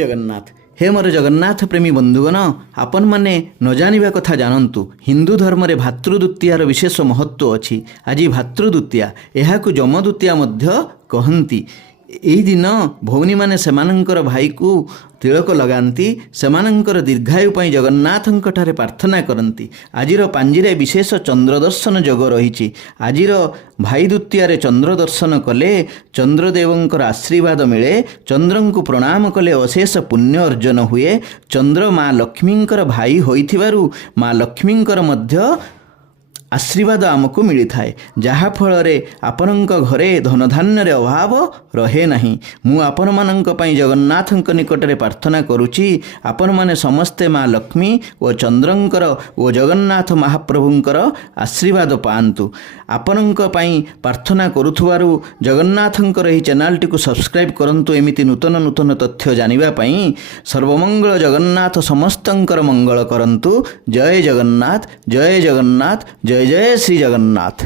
जगन्नाथ हे मोर जगन्नाथ प्रेमी बंधुगण आपण माने न जानिबा कथा जानंतु हिंदू धर्म रे भातृद्वितीयार विशेष महत्व अछि। आज भातृद्वितीया एहाकु जमद्वितीया मध्य कहंती। एही दिन भौनी माने सेमानंकर भाई को तिलक लगांती, सेमानंकर दीर्घायु पई जगन्नाथंक ठारे प्रार्थना करंती। आजिर पांजिरे विशेष चंद्र दर्शन जोग रहिछि। आजिर भाई द्वितीया चंद्र दर्शन कले चंद्रदेवंकर आशीर्वाद मिले, चंद्रंकु प्रणाम कले अशेष पुण्य अर्जन हुए। चंद्र माँ लक्ष्मींकर भाई होइथिबारु माँ लक्ष्मींकर मध्य आशीर्वाद आमको मिली थाए, जहाँ फल आपणक घरे धनधान्यर अभाव रहे नहीं। मु आपण मानक पई जगन्नाथंक निकटरे प्रार्थना करुछि, आपण माने समस्ते माँ लक्ष्मी और चंद्रंकर और जगन्नाथ महाप्रभुंकर आशीर्वाद पांतु। आपणक पई प्रार्थना करुथुवारु जगन्नाथंकर एही चैनल टी को सब्सक्राइब करंतु। एमिति नूतन नूतन तथ्य जानिबा पई सर्वमंगल जगन्नाथ समस्तंकर मंगल करंतु। जय जगन्नाथ, जय जगन्नाथ, जय जय श्री जगन्नाथ।